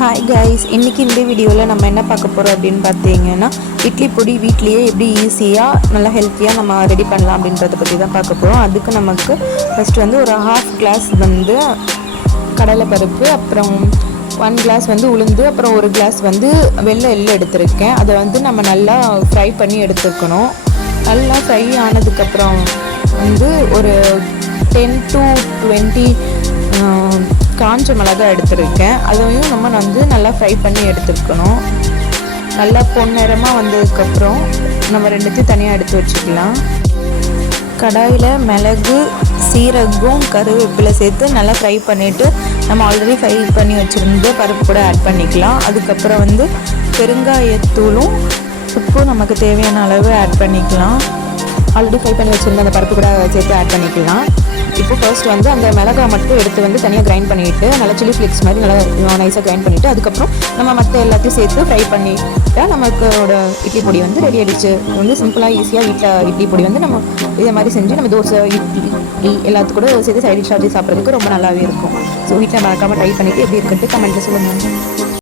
Hi guys, இன்றைக்கி இந்த வீடியோவில் நம்ம என்ன பார்க்க போகிறோம் அப்படின்னு பார்த்தீங்கன்னா, இட்லி பொடி வீட்லேயே எப்படி ஈஸியாக நல்லா ஹெல்த்தியாக நம்ம ரெடி பண்ணலாம் அப்படின்றத பற்றி தான் பார்க்க போகிறோம். அதுக்கு நமக்கு ஃபஸ்ட்டு வந்து ஒரு ½ கிளாஸ் வந்து கடலைப்பருப்பு, அப்புறம் 1 கிளாஸ் வந்து உளுந்து, அப்புறம் 1 கிளாஸ் வந்து வெள்ளை எள்ளு எடுத்திருக்கேன். அதை வந்து நம்ம நல்லா ஃப்ரை பண்ணி எடுத்துக்கணும். நல்லா ஃப்ரை ஆனதுக்கப்புறம் வந்து ஒரு 10 to 20 காஞ்ச மிளகாய் எடுத்துருக்கேன். அதையும் நம்ம வந்து நல்லா ஃப்ரை பண்ணி எடுத்துருக்கணும். நல்லா பொன்னிறமாக வந்ததுக்கப்புறம் நம்ம ரெண்டுத்தையும் தனியாக எடுத்து வச்சுக்கலாம். கடாயில் மிளகு, சீரகம், கருவேப்பிலை சேர்த்து நல்லா ஃப்ரை பண்ணிவிட்டு நம்ம ஆல்ரெடி ஃப்ரை பண்ணி வச்சுருந்து பருப்பு கூட ஆட் பண்ணிக்கலாம். அதுக்கப்புறம் வந்து பெருங்காயத்தூளும் உப்பும் நமக்கு தேவையான அளவு ஆட் பண்ணிக்கலாம். ஆல்ரெடி ஃப்ரை பண்ணி வச்சுருந்த அந்த பருப்பு கூட சேர்த்து ஆட் பண்ணிக்கலாம். இப்போ ஃபர்ஸ்ட் வந்து அந்த மிளகாய் மட்டும் எடுத்து வந்து தனியாக கிரைண்ட் பண்ணிவிட்டு நல்லா சில்லி ஃப்ளேக்ஸ் மாதிரி நல்லா நைஸாக கிரைண்ட் பண்ணிவிட்டு அதுக்கப்புறம் நம்ம மற்ற எல்லாத்தையும் சேர்த்து ஃப்ரை பண்ணிவிட்டா நமக்கோட இட்லி பொடி வந்து ரெடி ஆகிடுச்சு. வந்து சிம்பிளாக ஈஸியாக வீட்டில் இட்லி பொடி வந்து நம்ம இதே மாதிரி செஞ்சு நம்ம தோசை, இட்லி எல்லாத்துக்கும் கூட சேர்த்து சைட் டிஷ்ஷாக சாப்பிட்றதுக்கு ரொம்ப நல்லாவே இருக்கும். ஸோ வீட்டில் மறக்காமல் ட்ரை பண்ணிவிட்டு எப்படி இருக்குன்ட்டு கமெண்ட்டில் சொல்லுங்கள்.